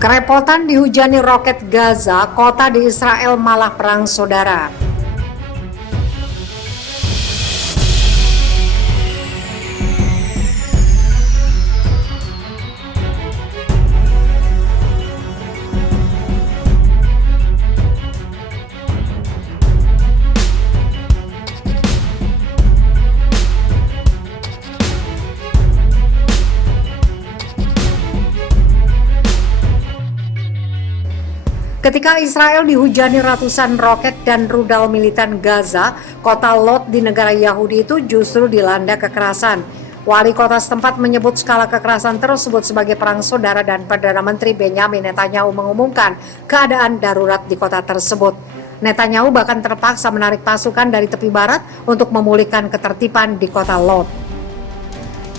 Kerepotan dihujani roket Gaza, kota di Israel malah perang saudara. Ketika Israel dihujani ratusan roket dan rudal militer Gaza, kota Lod di negara Yahudi itu justru dilanda kekerasan. Wali kota setempat menyebut skala kekerasan tersebut sebagai perang saudara dan Perdana Menteri Benjamin Netanyahu mengumumkan keadaan darurat di kota tersebut. Netanyahu bahkan terpaksa menarik pasukan dari tepi barat untuk memulihkan ketertiban di kota Lod.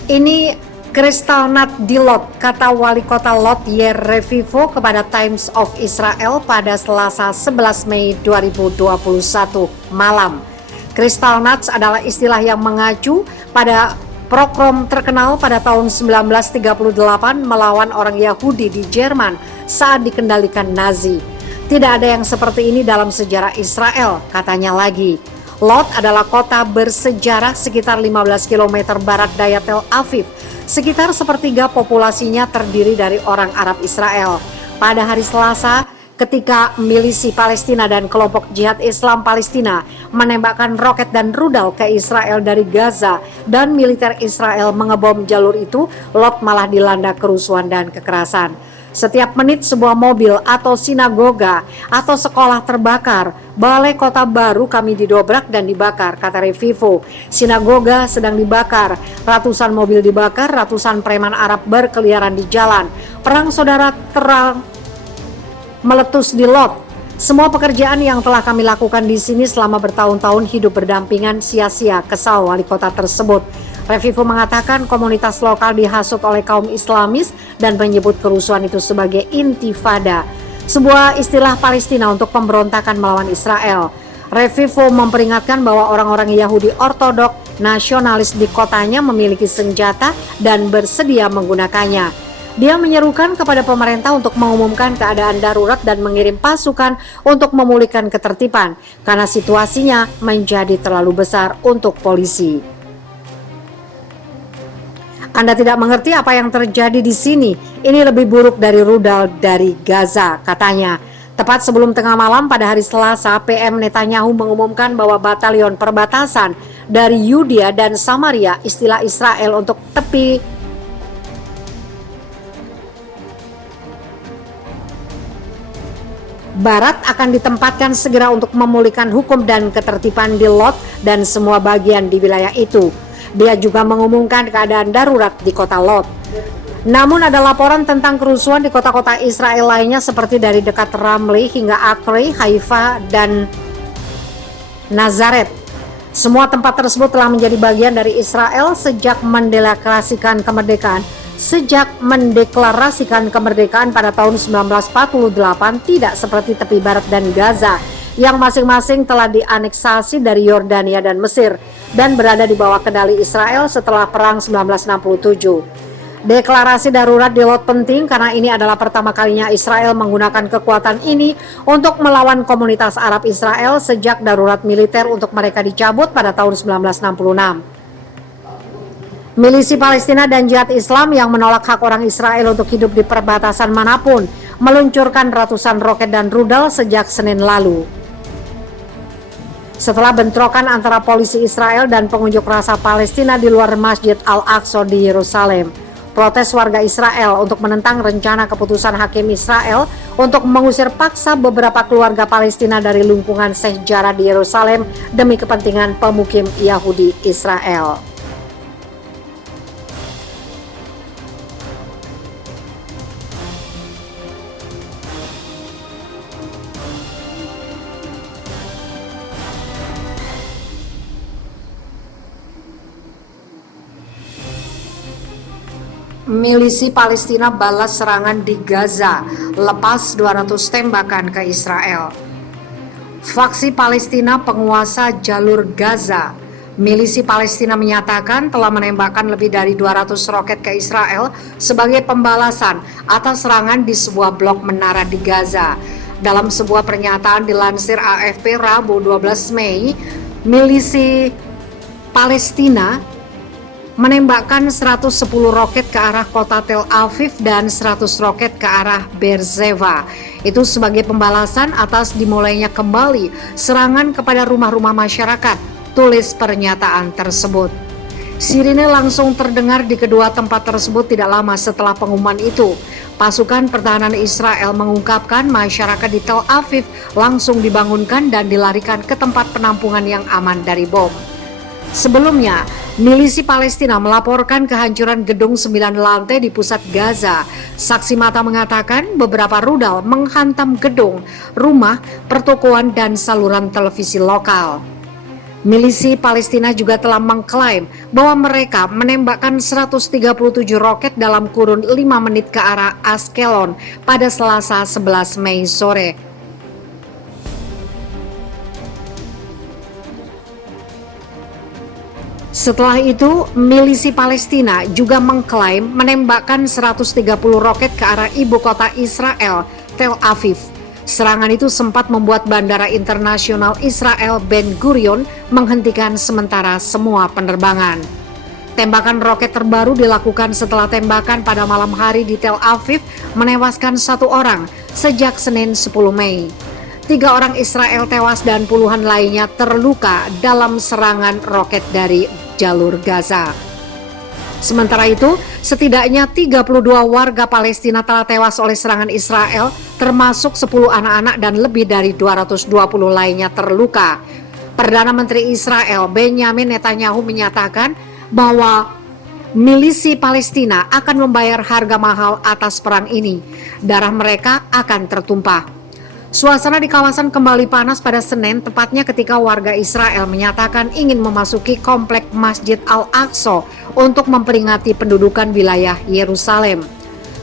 Ini Kristallnacht di Lod, kata wali kota Lod Yair Revivo kepada Times of Israel pada Selasa 11 Mei 2021 malam. Kristallnacht adalah istilah yang mengacu pada pogrom terkenal pada tahun 1938 melawan orang Yahudi di Jerman saat dikendalikan Nazi. Tidak ada yang seperti ini dalam sejarah Israel, katanya lagi. Lod adalah kota bersejarah sekitar 15 km barat daya Tel Aviv. Sekitar sepertiga populasinya terdiri dari orang Arab Israel. Pada hari Selasa, ketika milisi Palestina dan kelompok Jihad Islam Palestina menembakkan roket dan rudal ke Israel dari Gaza dan militer Israel mengebom jalur itu, Lod malah dilanda kerusuhan dan kekerasan. Setiap menit sebuah mobil atau sinagoga atau sekolah terbakar. Balai kota baru kami didobrak dan dibakar, kata Revivo. Sinagoga sedang dibakar, ratusan mobil dibakar, ratusan preman Arab berkeliaran di jalan. Perang saudara terang meletus di Lod. Semua pekerjaan yang telah kami lakukan di sini selama bertahun-tahun hidup berdampingan sia-sia, kesal wali kota tersebut. Revivo mengatakan komunitas lokal dihasut oleh kaum Islamis dan menyebut kerusuhan itu sebagai intifada, sebuah istilah Palestina untuk pemberontakan melawan Israel. Revivo memperingatkan bahwa orang-orang Yahudi ortodok nasionalis di kotanya memiliki senjata dan bersedia menggunakannya. Dia menyerukan kepada pemerintah untuk mengumumkan keadaan darurat dan mengirim pasukan untuk memulihkan ketertiban karena situasinya menjadi terlalu besar untuk polisi. Anda tidak mengerti apa yang terjadi di sini. Ini lebih buruk dari rudal dari Gaza, katanya. Tepat sebelum tengah malam pada hari Selasa, PM Netanyahu mengumumkan bahwa batalion perbatasan dari Yudea dan Samaria, istilah Israel untuk tepi barat, akan ditempatkan segera untuk memulihkan hukum dan ketertiban di Lod dan semua bagian di wilayah itu. Dia juga mengumumkan keadaan darurat di kota Lod. Namun ada laporan tentang kerusuhan di kota-kota Israel lainnya seperti dari dekat Ramleh hingga Acre, Haifa, dan Nazaret. Semua tempat tersebut telah menjadi bagian dari Israel sejak mendeklarasikan kemerdekaan pada tahun 1948, tidak seperti tepi barat dan Gaza yang masing-masing telah dianeksasi dari Yordania dan Mesir dan berada di bawah kendali Israel setelah Perang 1967. Deklarasi darurat di Lod penting karena ini adalah pertama kalinya Israel menggunakan kekuatan ini untuk melawan komunitas Arab Israel sejak darurat militer untuk mereka dicabut pada tahun 1966. Milisi Palestina dan Jihad Islam yang menolak hak orang Israel untuk hidup di perbatasan manapun meluncurkan ratusan roket dan rudal sejak Senin lalu. Setelah bentrokan antara polisi Israel dan pengunjuk rasa Palestina di luar Masjid Al-Aqsa di Yerusalem, protes warga Israel untuk menentang rencana keputusan hakim Israel untuk mengusir paksa beberapa keluarga Palestina dari lingkungan sejarah di Yerusalem demi kepentingan pemukim Yahudi Israel. Milisi Palestina balas serangan di Gaza, lepas 200 tembakan ke Israel. Faksi Palestina penguasa jalur Gaza Milisi Palestina menyatakan telah menembakkan lebih dari 200 roket ke Israel sebagai pembalasan atas serangan di sebuah blok menara di Gaza. Dalam sebuah pernyataan dilansir AFP Rabu 12 Mei, milisi Palestina menembakkan 110 roket ke arah kota Tel Aviv dan 100 roket ke arah Beersheba. Itu sebagai pembalasan atas dimulainya kembali serangan kepada rumah-rumah masyarakat, tulis pernyataan tersebut. Sirine langsung terdengar di kedua tempat tersebut tidak lama setelah pengumuman itu. Pasukan pertahanan Israel mengungkapkan masyarakat di Tel Aviv langsung dibangunkan dan dilarikan ke tempat penampungan yang aman dari bom. Sebelumnya, milisi Palestina melaporkan kehancuran gedung 9 lantai di pusat Gaza. Saksi mata mengatakan beberapa rudal menghantam gedung, rumah, pertokoan, dan saluran televisi lokal. Milisi Palestina juga telah mengklaim bahwa mereka menembakkan 137 roket dalam kurun 5 menit ke arah Ashkelon pada Selasa 11 Mei sore. Setelah itu, milisi Palestina juga mengklaim menembakkan 130 roket ke arah ibu kota Israel, Tel Aviv. Serangan itu sempat membuat Bandara Internasional Israel Ben Gurion menghentikan sementara semua penerbangan. Tembakan roket terbaru dilakukan setelah tembakan pada malam hari di Tel Aviv menewaskan 1 orang sejak Senin 10 Mei. 3 orang Israel tewas dan puluhan lainnya terluka dalam serangan roket dari jalur Gaza. Sementara itu, setidaknya 32 warga Palestina telah tewas oleh serangan Israel, termasuk 10 anak-anak dan lebih dari 220 lainnya terluka. Perdana Menteri Israel Benjamin Netanyahu menyatakan bahwa milisi Palestina akan membayar harga mahal atas perang ini. Darah mereka akan tertumpah. Suasana di kawasan kembali panas pada Senin, tepatnya ketika warga Israel menyatakan ingin memasuki komplek Masjid Al-Aqsa untuk memperingati pendudukan wilayah Yerusalem.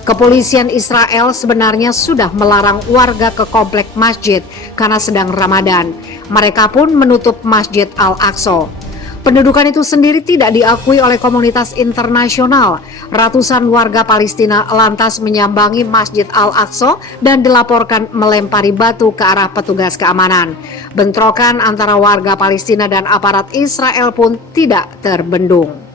Kepolisian Israel sebenarnya sudah melarang warga ke komplek masjid karena sedang Ramadan. Mereka pun menutup Masjid Al-Aqsa. Pendudukan itu sendiri tidak diakui oleh komunitas internasional. Ratusan warga Palestina lantas menyambangi Masjid Al-Aqsa dan dilaporkan melempari batu ke arah petugas keamanan. Bentrokan antara warga Palestina dan aparat Israel pun tidak terbendung.